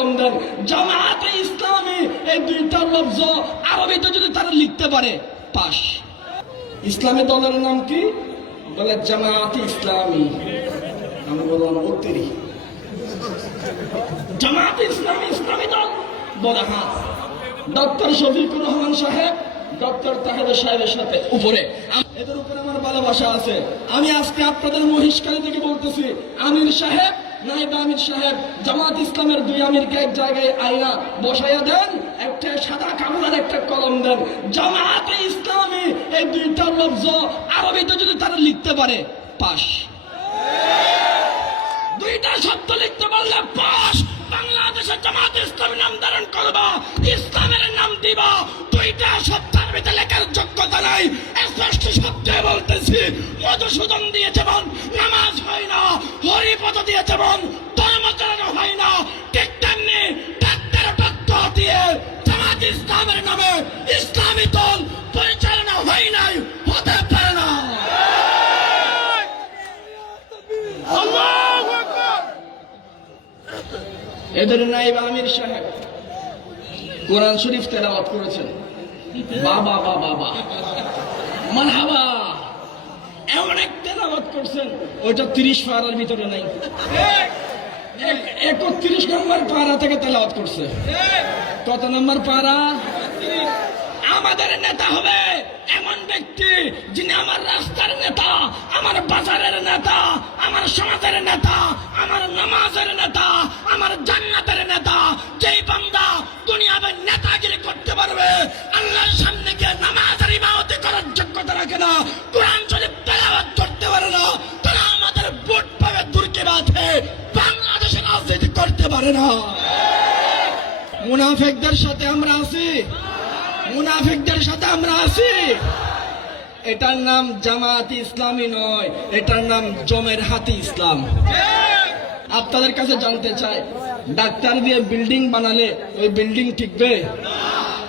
কলম দেন, জামায়াতে ইসলামী এই দুইটা লফজ আরবিতে যদি তারা লিখতে পারে পাস। ইসলামী দলের নাম কি? বলে জামায়াতে ইসলামী। আমি বললাম উত্তরি জামায়াতে ইসলামী ইসলামী দল? বলে হ্যাঁ। ডক্টর শফিকুর রহমান সাহেব, ডক্টর তাহের সাহেবের সাথে উপরে, এদের উপরে আমার ভালোবাসা আছে। আমি আজকে আপনাদের মহিষকালী থেকে বলতেছি, আমির সাহেব, নাইবা আমির সাহেব, জামাত ইসলামের দুই আমিরকে এক জায়গায় আইনা বসাইয়া দেন, একটা সাদা কাগজের একটা কলম দেন, জামাতে ইসলামী এই দুইটা লফজ আরবিতে যদি তারা লিখতে পারে পাস। দুইটা শব্দ লিখতে পারলে পাস। বাংলাদেশের জামাত ইসলামী নাম ধারণ করবা, ইসলামের নাম দিবা, দুইটা শব্দের ভিতরে লেখার যোগ্যতা নাই। স্পষ্ট শব্দে বলতেছি, মধুসূদন দিয়ে যেমন নামাজ হয় না, হরিপদ দিয়ে যেমন ধর্ম চালানো হয় না, ঠিক তেমনি ডাক্তার তত্ত্ব দিয়ে জামাত ইসলামের নামে ইসলামী দল পরিচালনা হয় নাই, হতে পারে না। এদের নাইবা আমির সাহেব কোরআন শরীফ তেলাওয়াত করেছেন, বাবা বাবা বাবা মারহাবা, এমন এক তেলাওয়াত করছেন ওইটা 30 পারার ভিতরে নাই। 31 নম্বর পারা থেকে তেলাওয়াত করছে। কত নম্বর পারা? আমাদের নেতা হবে এমন ব্যক্তি যিনি আমার রাস্তার নেতা, আমার বাজারের নেতা, আমার সমাজের নেতা, আমার নামাজের নেতা, আমার জান্নাতের নেতা। যেই বান্দা দুনিয়াবে নেতাগিরি করতে পারবে, আল্লাহর সামনে গিয়ে নামাজের ইমামতি করার যোগ্যতা রাখে না, কোরআন শরীফ তেলাওয়াত করতে পারে না, তারা আমাদের ভোট পাবে দুর্কে বাঁধে, বাংলাদেশে রাজনীতি করতে পারে না। মুনাফিকদের সাথে আমরা আছি, মুনাফিকদের সাথে আমরা আছি। এটার নাম জামায়াতে ইসলামী নয়, এটার নাম জমের হাতি ইসলাম। আপনাদের কাছে জানতে চাই, ডাক্তার দিয়ে বিল্ডিং বানালে ওই বিল্ডিং টিকবে?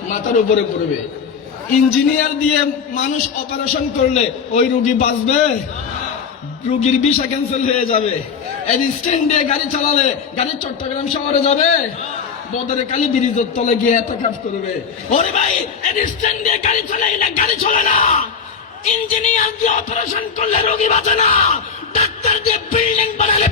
মাথার উপরে পড়বে। ইঞ্জিনিয়ার দিয়ে মানুষ অপারেশন করলে ওই রোগী বাঁচবে? রোগীর ভিসা ক্যান্সেল হয়ে যাবে। অ্যাসিস্ট্যান্ট দিয়ে গাড়ি চালালে গাড়ি চট্টগ্রাম শহরে যাবে? বদরে কালী ব্রিজের তলে গিয়ে এতেকাফ করবে। ওরে ভাই, অ্যাসিস্ট্যান্ট দিয়ে গাড়ি চালাইলে গাড়ি চলে না, ইঞ্জিনিয়ার দিয়ে অপারেশন করলে রোগী বাঁচে না, ডাক্তার দিয়ে বিল্ডিং বানালে